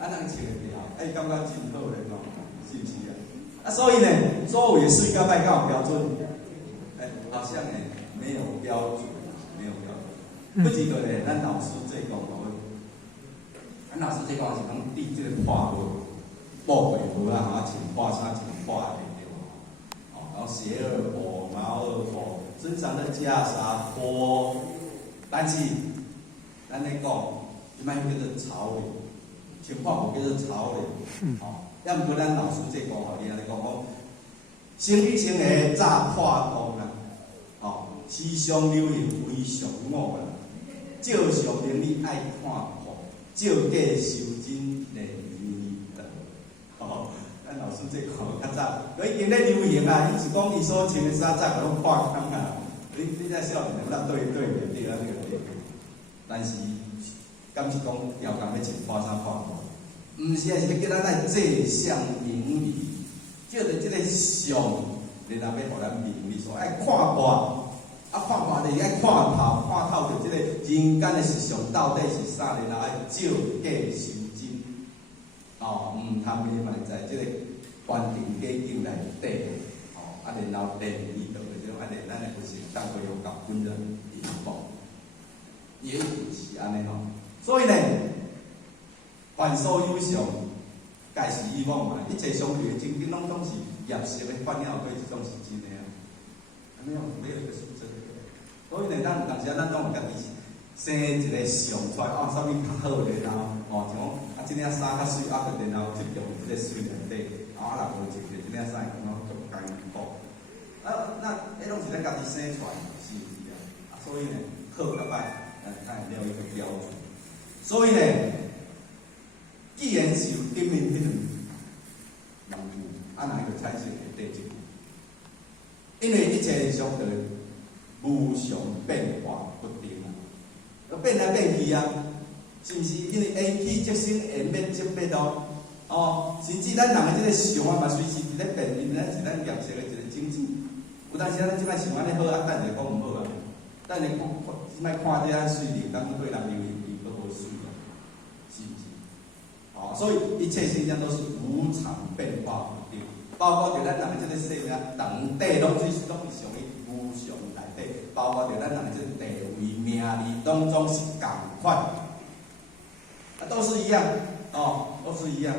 啊，人穿会了，哎，感觉真好咧，喏，是毋是啊？啊，所以呢，所有的水甲拜敢有标准？好像呢没有标准，没有标准。不记得呢，咱老师这讲哦，咱老师这讲是讲对这个破无补袂无啊，穿破衫穿破的对无？哦，然后鞋儿破、毛儿破，正常的袈裟脱，但是咱咧讲，伊卖叫做潮流，穿破无叫做潮流。哦，要毋过咱老师这讲吼，伊安尼讲讲，生理性的早破洞啦。哦，时尚流行非常恶啦，照常能力爱看破，照价收真内面的。哦，咱老师这讲较早，佢已经咧流行啊，伊是讲伊所穿的衫早个拢破空啊。你在少年人咱对对啊这个对，但是敢是讲要讲要穿破衫破裤，毋是是要叫咱来正向名利，照着即个相。你若要互咱名利所爱看破，啊看破你爱看透着即个人间的实相到底是啥？然后爱照价收真，哦，毋通迷茫在即个环境假境内底，哦，啊然后第二道的即种啊，咱的就是当作有甲本人引导，也就是安尼吼。所以呢，凡所有相，皆是以往嘛，一切相对的情景，拢是业色的反映对这种是真的啊，没有一个是真的。所以呢，咱有当时咱拢有家己生一个相出来，哦，啥物较好的，然后哦，像讲啊，即领衫较水，啊，然后集中即个水内底，啊，若无一个即领衫，可能足艰苦。啊，那迄拢是咱家己生出来，是毋是啊？啊，所以呢，好甲歹，咱没有一个标准。所以呢，既然是有顶面迄种人物，啊，哪一个产生会对这个？因为一切相对无常变化不定啊，变来变去啊，是毋是？因为缘起即生，缘灭即灭咯。哦，甚至咱人的即个想啊，嘛随时伫咧变，因为咱是咱业色的一个种子。有当时咱即摆想安尼好啊，等下讲毋好啊，等下看即摆看这啊水灵，当对人流伊都无水啊，是毋是？哦，所以一切现象都是无常变化不定。包括着咱人的即个生命长短，拢是属于无常内底。包括着咱人的即个地位、名利，拢总是共款，啊，都是一样，哦，都是一样。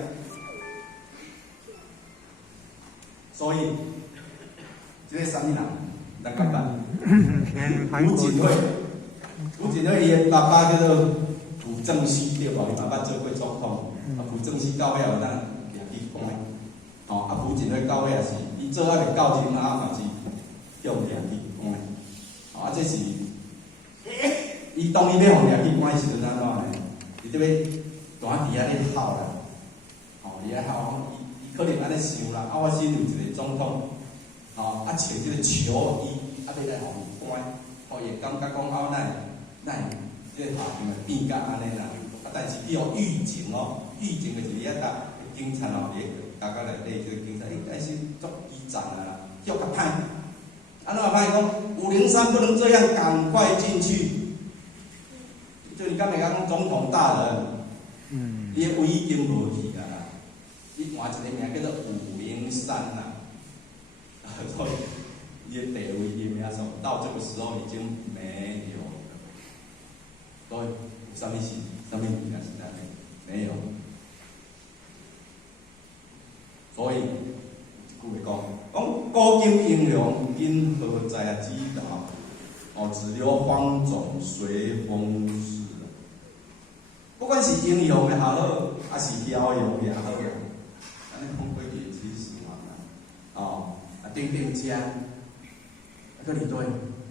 所以，这个啥物人，咱感觉胡锦辉，胡锦辉伊的爸爸叫做朴正熙，对无？伊爸爸做过总统，啊，朴正熙到尾有当掠去关。哦，啊，朴槿惠到尾也是，伊做啊个到今啊，嘛是叫掠去关。哦，啊，这是，伊当伊要互掠去关时阵安怎呢？伊这边大伫遐咧哭啦，哦，伫遐哭，伊可能安尼想啦，啊，我先有一个总统，哦，啊，穿即个球衣，啊，要来互伊关，互伊感觉讲啊，咱即个下场会变甲安尼啦。啊，但是伊有预警哦，预警就是遐搭警察哦，家家内底这个警察应该是足依仗的啦，叫较歹。安怎歹讲？503不能这样，赶快进去。就你刚才讲总统大人，伊的位已经无去啊啦，伊换一个名叫做503啦。所以伊的地位、伊的名声到这个时候已经没有了。所以有啥物事、啥物物件是安尼？没有。所以，一句话讲，古今英雄因何在指导？哦，只留芳种，随风逝。不管是英雄也好，还是骁勇也好，安尼讲过去其实嘛，哦，顶顶枪，个里对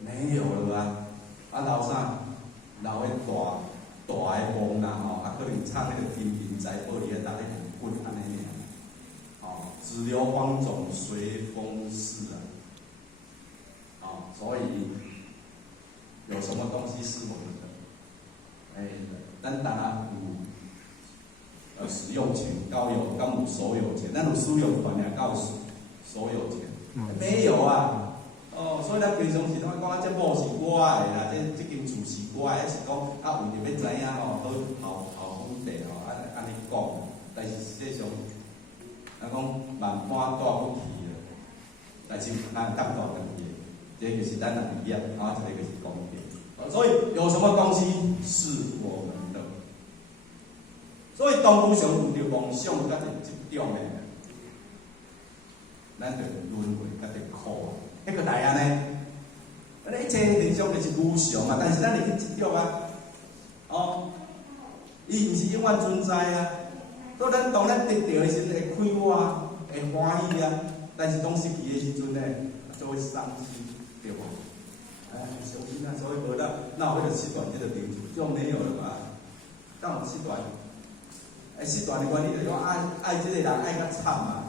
没有了啊，留啥？留迄大个梦啦，吼，可能插迄个金银财宝里啊，搭咧滚安尼尔，哦，只留芳种，随风逝啊，哦，所以有什么东西是我们的？咱当然有使用权，敢有所有权，咱有使用权呀，敢有所有权？没有啊。哦，所以咱平常时怎讲啊？这某是我的啦，这间厝是我的，是讲啊，为着要知影吼，好风地吼，安尼讲。但是实际上，咱讲万般带不去的，但是咱感到问题，这就是咱的理念，啊，这个就是公平。所以有什么东西是我们的？所以当初上有着梦想，甲着执着的，咱着轮回，甲着苦。迄个来安尼，一切人生就是无常嘛，但是咱会去执着啊，哦，伊毋是永远存在啊。当咱得到的时阵会快活啊，会欢喜啊，但是当失去的时阵呢，就会伤心，对无？伤心啊，所以无咱哪有迄个失断这个名字，就没有了嘛。敢有失断？失断的原理就是讲爱这个人爱较惨嘛，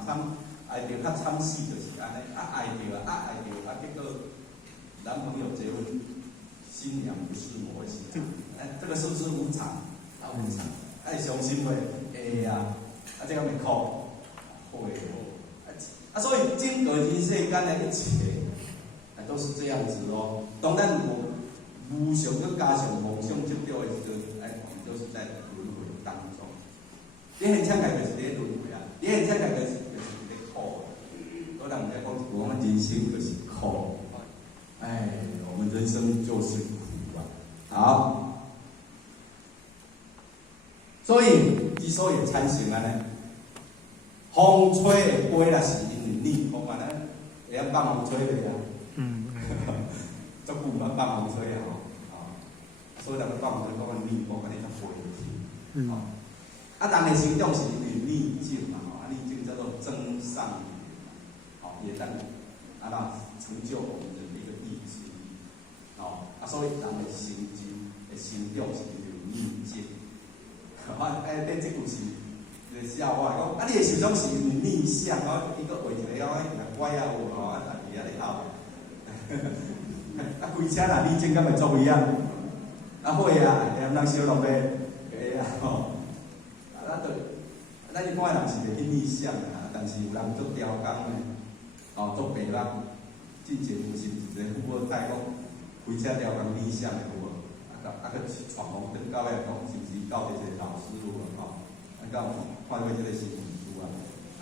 爱着较惨死就是安尼，爱着，结果男朋友结婚，新娘不是我喜，这个是不是无常？无常，爱伤心会会啊，这个咪苦，会所以整个人世间的一切，都是这样子哦。当咱无常佮加上梦想执着的时阵，都是在轮回当中。你很强改就是在轮回啊，你很强改就是在苦。我人在讲，我们人生就是苦，我们人生就是苦啊。好，所以之所以产生安尼，风吹的飞啦，是因为你，讲完咧，会晓放风吹袂啊？足久嘛放风吹啊吼，所以人放风吹，讲你，讲安尼才飞去。人的心中是因为逆境嘛，逆境叫做增上缘。也当成就我们的一个意志，所以人的心境的心中是有逆境。对这故事一个笑话，讲你的心中是有逆向，伊个画一个歪啊有大字咧后，开车啦，逆境敢会作位啊？火啊，人烧落去，咱一般人是袂去逆向啊，但是有人做雕工的。做白人，之前有是一个富二代讲，开车雕工理想的有无？去闯红灯到遐讲，是不是到一个老师傅啊？到看过这个新闻书啊，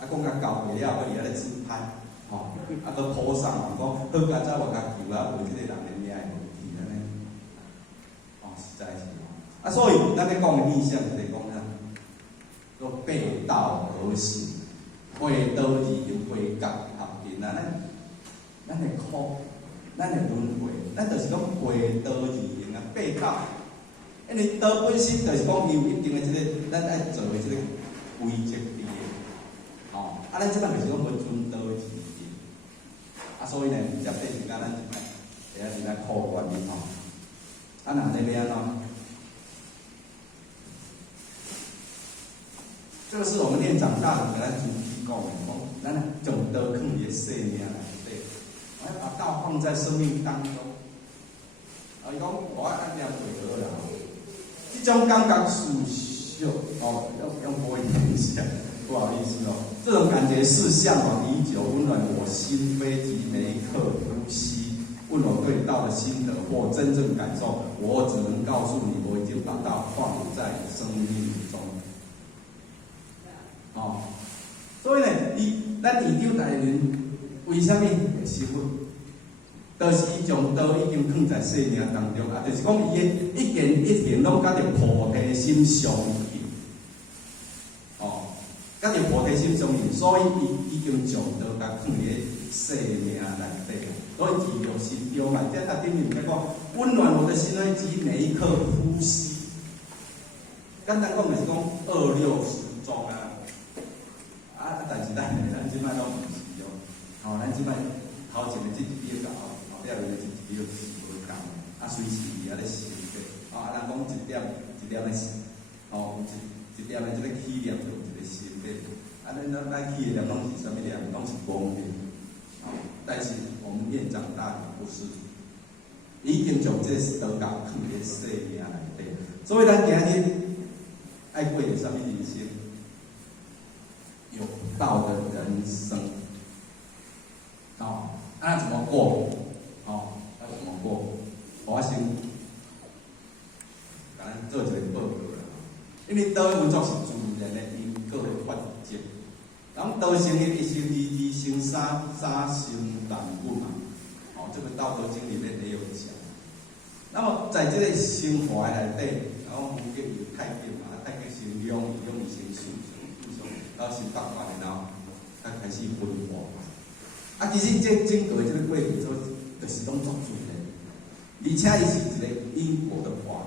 讲甲交过了，佮伊咧自拍，佮铺上讲，好佳哉我家求啊，为这个人的命会去安尼，实在是所以咱咧讲的逆向就是讲啥？做背道而行，背道而行，背角。咱的苦，咱的轮回，咱就是讲背道而行啊，背道。因为道本身就是讲有一定的咱爱做的规则伫个，咱即摆就是讲要遵道而行。所以呢，接短时间咱就会是来苦原理吼。那要安怎？这个是我们念长大人给咱主题讲的，咱从道放伫个生命内底，我要把道放在生命当中。伊讲我按样配合啦，这种感觉舒适用国语一下，不好意思这种感觉是向往已久，温暖我心扉及每一刻呼吸。问我对道的心得或真正感受，我只能告诉你，我已经把道放在生命中。所以呢，咱二九大人为什么会成佛？就是伊将道已经放在生命当中就是讲伊的一言一行拢甲着菩提心相应，甲着菩提心相应，所以伊已经将道甲放伫生命内底。所以记录心中啊，这啊顶面在讲，温暖我的心呢，及每一刻呼吸。简单讲就是讲260种啊。但是咱即摆拢毋是哦，咱即摆头前的这一表后壁的这一表是无共的，随时伊咧升的，人讲一点的，一点的这个起点就有一个升的，咱起的点拢是啥物点？拢是光点，但是我们越长大不是，已经将这道教放在生命内底，所以咱今日爱过啥物人生？有道的人生，那怎么过？要怎么过？我先，咱做一个报告啦。因为道的运作是自然的因果的法则，然后道生一，一生二，二生三，三生万物嘛。这个《道德经》里面也有讲。那么在这个生活内底，然后福建有太极嘛，太极生阳，阳以生数。然后是8卦，然后才开始分化。其实这整个这个过程，就是拢作主的，而且伊是一个因果的法